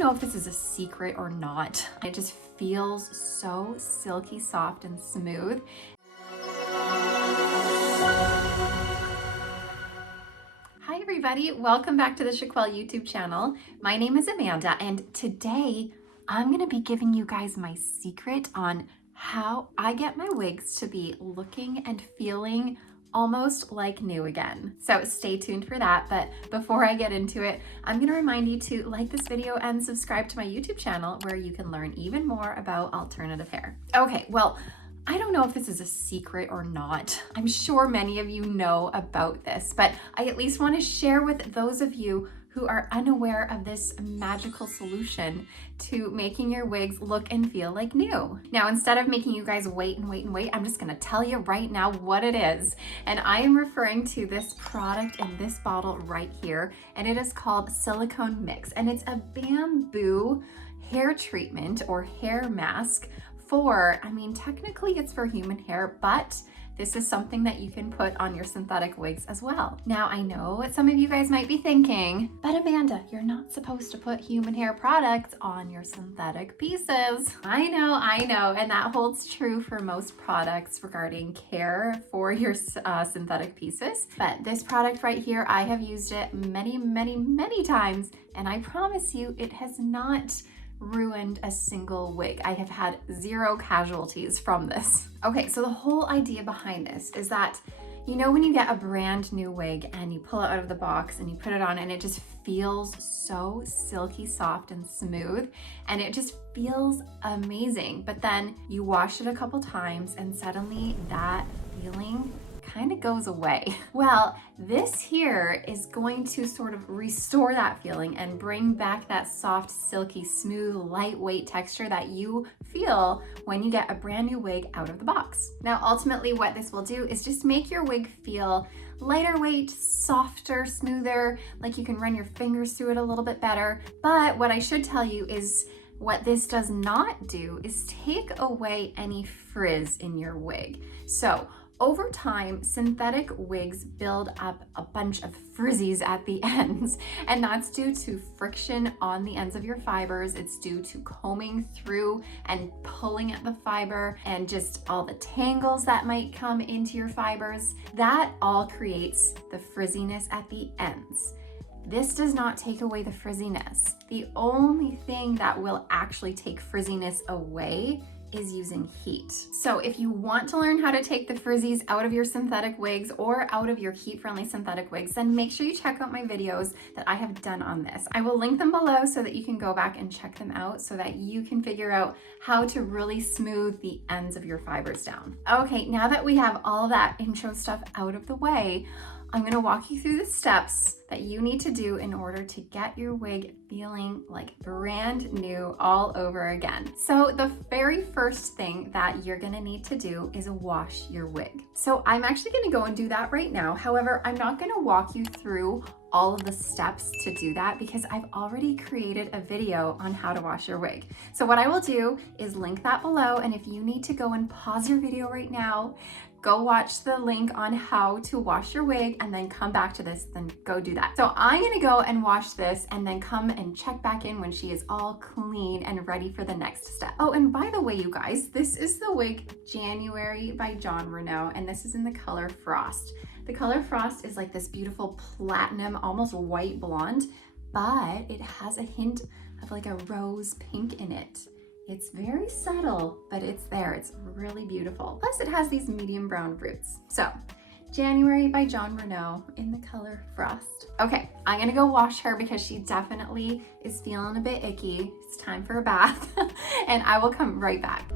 know if this is a secret or not. It just feels so silky soft and smooth. Hi everybody, welcome back to the Chiquel YouTube channel. My name is Amanda and today I'm gonna be giving you guys my secret on how I get my wigs to be looking and feeling almost like new again. So stay tuned for that, but before I get into it, I'm gonna remind you to like this video and subscribe to my YouTube channel where you can learn even more about alternative hair. Okay, well, I don't know if this is a secret or not. I'm sure many of you know about this, but I at least want to share with those of you who are unaware of this magical solution to making your wigs look and feel like new. Now, instead of making you guys wait and wait and wait, I'm just gonna tell you right now what it is. And I am referring to this product in this bottle right here, and it is called Silicone Mix, and it's a bamboo hair treatment or hair mask for, I mean, technically it's for human hair, but this is something that you can put on your synthetic wigs as well. Now, I know what some of you guys might be thinking, but Amanda, you're not supposed to put human hair products on your synthetic pieces. I know, and that holds true for most products regarding care for your synthetic pieces. But this product right here, I have used it many, many, many times, and I promise you it has not ruined a single wig. I have had 0 casualties from this. Okay, so the whole idea behind this is that, you know, when you get a brand new wig and you pull it out of the box and you put it on and it just feels so silky soft and smooth and it just feels amazing, but then you wash it a couple times and suddenly that feeling kind of goes away. Well, this here is going to sort of restore that feeling and bring back that soft, silky, smooth, lightweight texture that you feel when you get a brand new wig out of the box. Now, ultimately what this will do is just make your wig feel lighter weight, softer, smoother, like you can run your fingers through it a little bit better. But what I should tell you is what this does not do is take away any frizz in your wig. So over time, synthetic wigs build up a bunch of frizzies at the ends, and that's due to friction on the ends of your fibers. It's due to combing through and pulling at the fiber and just all the tangles that might come into your fibers. That all creates the frizziness at the ends. This does not take away the frizziness. The only thing that will actually take frizziness away is using heat. So if you want to learn how to take the frizzies out of your synthetic wigs or out of your heat-friendly synthetic wigs, then make sure you check out my videos that I have done on this. I will link them below so that you can go back and check them out so that you can figure out how to really smooth the ends of your fibers down. Okay, now that we have all that intro stuff out of the way, I'm gonna walk you through the steps that you need to do in order to get your wig feeling like brand new all over again. So the very first thing that you're gonna need to do is wash your wig. So I'm actually gonna go and do that right now. However, I'm not gonna walk you through all of the steps to do that because I've already created a video on how to wash your wig. So what I will do is link that below, and if you need to go and pause your video right now, go watch the link on how to wash your wig and then come back to this, then go do that. So I'm gonna go and wash this and then come and check back in when she is all clean and ready for the next step. Oh, and by the way, you guys, this is the wig January by Jon Renau, and this is in the color Frost. The color Frost is like this beautiful platinum, almost white blonde, but it has a hint of like a rose pink in it. It's very subtle, but it's there. It's really beautiful. Plus it has these medium brown roots. So January by Jon Renau in the color Frost. Okay, I'm gonna go wash her because she definitely is feeling a bit icky. It's time for a bath and I will come right back.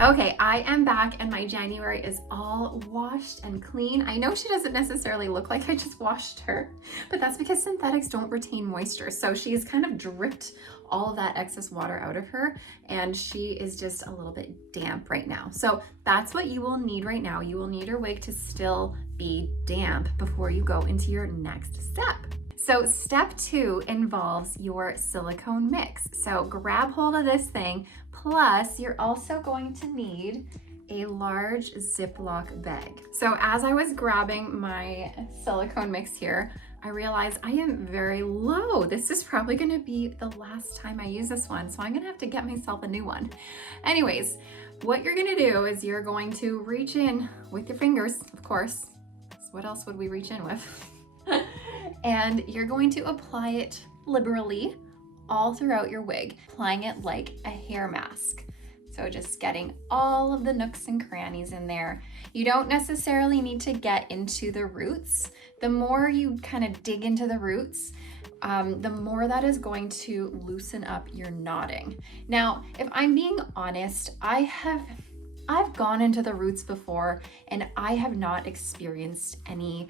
Okay, I am back and my January is all washed and clean. I know she doesn't necessarily look like I just washed her, but that's because synthetics don't retain moisture. So she's kind of dripped all of that excess water out of her and she is just a little bit damp right now. So that's what you will need right now. You will need your wig to still be damp before you go into your next step. So step 2 involves your silicone mix. So grab hold of this thing, plus you're also going to need a large Ziploc bag. So as I was grabbing my silicone mix here, I realize I am very low. This is probably gonna be the last time I use this one, so I'm gonna have to get myself a new one. Anyways, what you're gonna do is you're going to reach in with your fingers, of course. So what else would we reach in with? And you're going to apply it liberally all throughout your wig, applying it like a hair mask. So just getting all of the nooks and crannies in there. You don't necessarily need to get into the roots. The more you kind of dig into the roots, the more that is going to loosen up your knotting. Now, if I'm being honest, I've gone into the roots before and I have not experienced any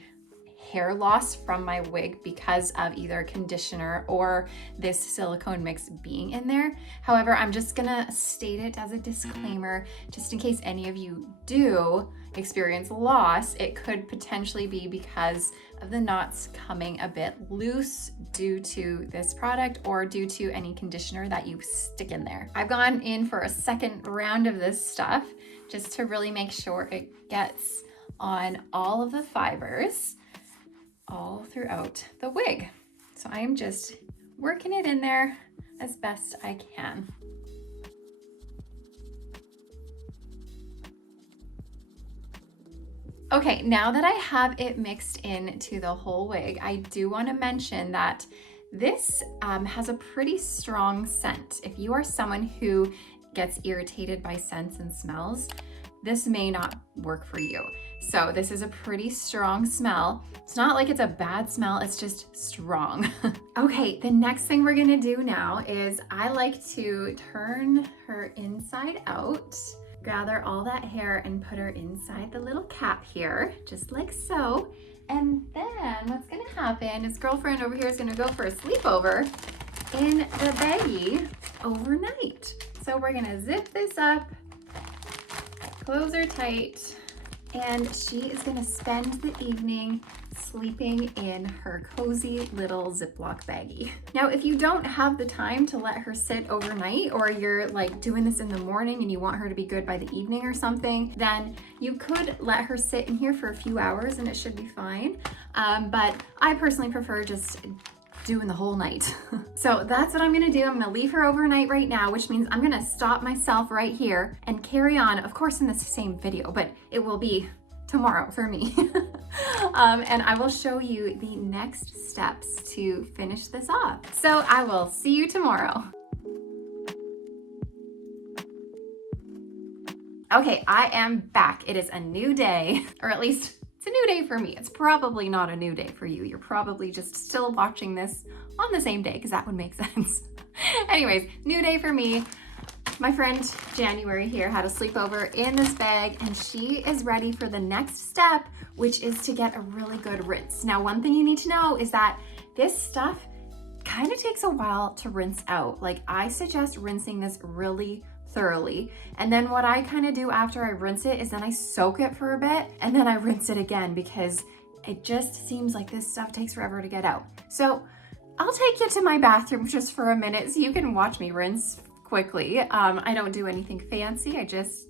hair loss from my wig because of either conditioner or this silicone mix being in there. However, I'm just gonna state it as a disclaimer, just in case any of you do experience loss. It could potentially be because of the knots coming a bit loose due to this product or due to any conditioner that you stick in there. I've gone in for a second round of this stuff just to really make sure it gets on all of the fibers all throughout the wig. So I am just working it in there as best I can. Okay, now that I have it mixed into the whole wig, I do want to mention that this has a pretty strong scent. If you are someone who gets irritated by scents and smells, this may not work for you. So this is a pretty strong smell. It's not like it's a bad smell, it's just strong. Okay, the next thing we're gonna do now is I like to turn her inside out, gather all that hair and put her inside the little cap here, just like so. And then what's gonna happen is girlfriend over here is gonna go for a sleepover in the baggie overnight. So we're gonna zip this up, close her tight, and she is gonna spend the evening sleeping in her cozy little Ziploc baggie. Now, if you don't have the time to let her sit overnight, or you're like doing this in the morning and you want her to be good by the evening or something, then you could let her sit in here for a few hours and it should be fine. But I personally prefer just doing the whole night. So that's what I'm gonna do. I'm gonna leave her overnight right now, which means I'm gonna stop myself right here and carry on, of course, in the same video, but it will be tomorrow for me. And I will show you the next steps to finish this off. So I will see you tomorrow. Okay, I am back. It is a new day, or at least it's a new day for me. It's probably not a new day for you. You're probably just still watching this on the same day because that would make sense. Anyways, new day for me. My friend January here had a sleepover in this bag and she is ready for the next step, which is to get a really good rinse. Now, one thing you need to know is that this stuff kind of takes a while to rinse out. Like, I suggest rinsing this really thoroughly. And then what I kind of do after I rinse it is then I soak it for a bit and then I rinse it again because it just seems like this stuff takes forever to get out. So I'll take you to my bathroom just for a minute so you can watch me rinse quickly. I don't do anything fancy. I just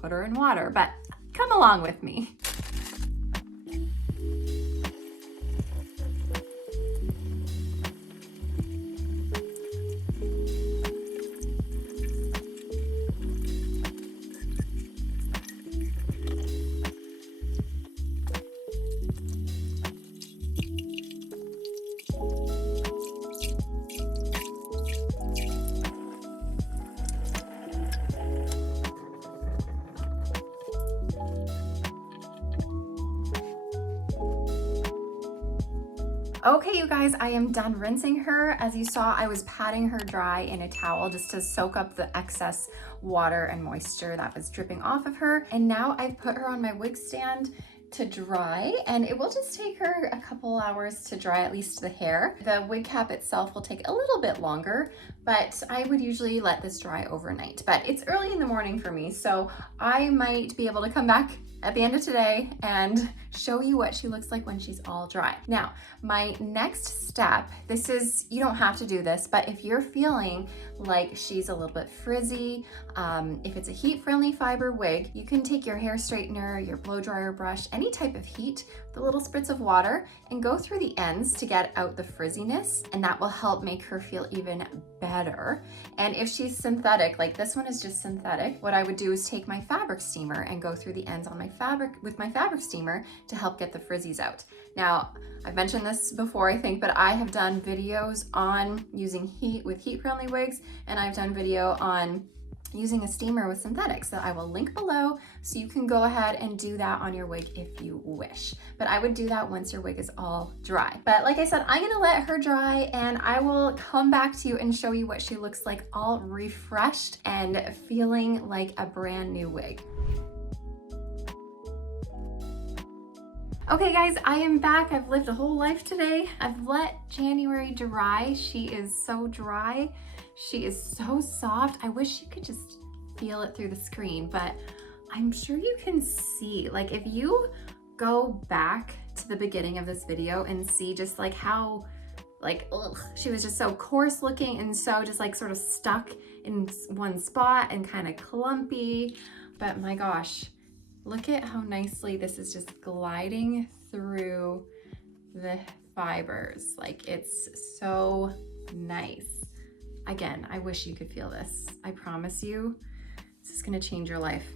put her in water, but come along with me. Okay, you guys, I am done rinsing her. As you saw, I was patting her dry in a towel just to soak up the excess water and moisture that was dripping off of her. And now I've put her on my wig stand to dry, and it will just take her a couple hours to dry, at least the hair. The wig cap itself will take a little bit longer, but I would usually let this dry overnight. But it's early in the morning for me, so I might be able to come back at the end of today and show you what she looks like when she's all dry. Now, my next step, this is, you don't have to do this, but if you're feeling like she's a little bit frizzy, if it's a heat-friendly fiber wig, you can take your hair straightener, your blow dryer brush, any type of heat, the little spritz of water, and go through the ends to get out the frizziness, and that will help make her feel even better. And if she's synthetic, like this one is just synthetic, what I would do is take my fabric steamer and go through the ends on my fabric with my fabric steamer to help get the frizzies out. Now, I've mentioned this before, I think, but I have done videos on using heat with heat-friendly wigs, and I've done video on using a steamer with synthetics that I will link below, so you can go ahead and do that on your wig if you wish. But I would do that once your wig is all dry. But like I said, I'm gonna let her dry and I will come back to you and show you what she looks like all refreshed and feeling like a brand new wig. Okay guys, I am back. I've lived a whole life today. I've let January dry. She is so dry. She is so soft. I wish you could just feel it through the screen, but I'm sure you can see, like if you go back to the beginning of this video and see just like how, like, ugh, she was just so coarse looking and so just like sort of stuck in one spot and kind of clumpy. But my gosh, look at how nicely this is just gliding through the fibers. Like it's so nice. Again, I wish you could feel this. I promise you, this is gonna change your life.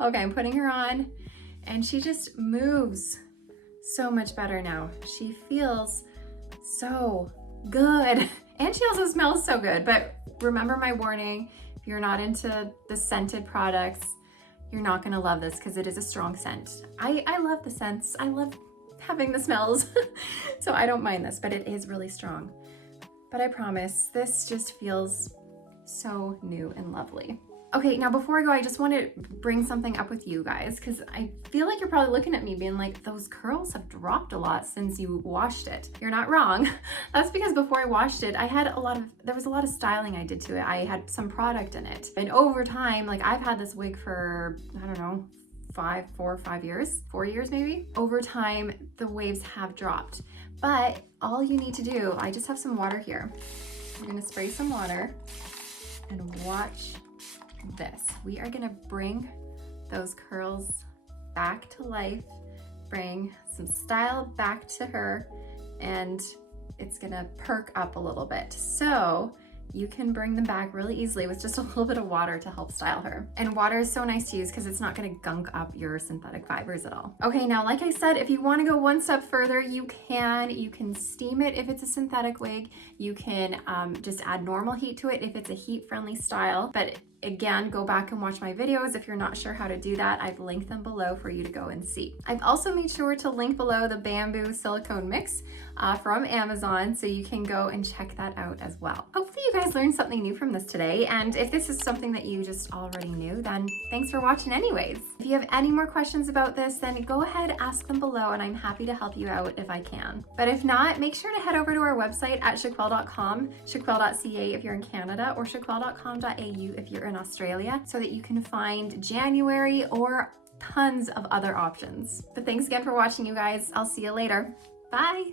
Okay, I'm putting her on and she just moves so much better now. She feels so good. And she also smells so good. But remember my warning, if you're not into the scented products, you're not gonna love this because it is a strong scent. I love the scents. I love having the smells. So I don't mind this, but it is really strong. But I promise, this just feels so new and lovely. Okay, now before I go, I just want to bring something up with you guys because I feel like you're probably looking at me being like, those curls have dropped a lot since you washed it. You're not wrong. That's because before I washed it, there was a lot of styling I did to it. I had some product in it. And over time, like I've had this wig for, I don't know, 4 years maybe. Over time, the waves have dropped. But all you need to do, I just have some water here. I'm gonna spray some water and watch this. We are gonna bring those curls back to life, bring some style back to her, and it's gonna perk up a little bit. So you can bring them back really easily with just a little bit of water to help style her. And water is so nice to use because it's not gonna gunk up your synthetic fibers at all. Okay, now like I said, if you wanna go one step further, you can steam it if it's a synthetic wig. You can just add normal heat to it if it's a heat-friendly style. But again, go back and watch my videos. If you're not sure how to do that, I've linked them below for you to go and see. I've also made sure to link below the bamboo silicone mix from Amazon, so you can go and check that out as well. Hopefully you guys learned something new from this today, and if this is something that you just already knew, then thanks for watching anyways. If you have any more questions about this, then go ahead, ask them below, and I'm happy to help you out if I can. But if not, make sure to head over to our website at chiquel.com, chiquel.ca if you're in Canada, or chiquel.com.au if you're in Australia, so that you can find January or tons of other options. But thanks again for watching, you guys. I'll see you later. Bye.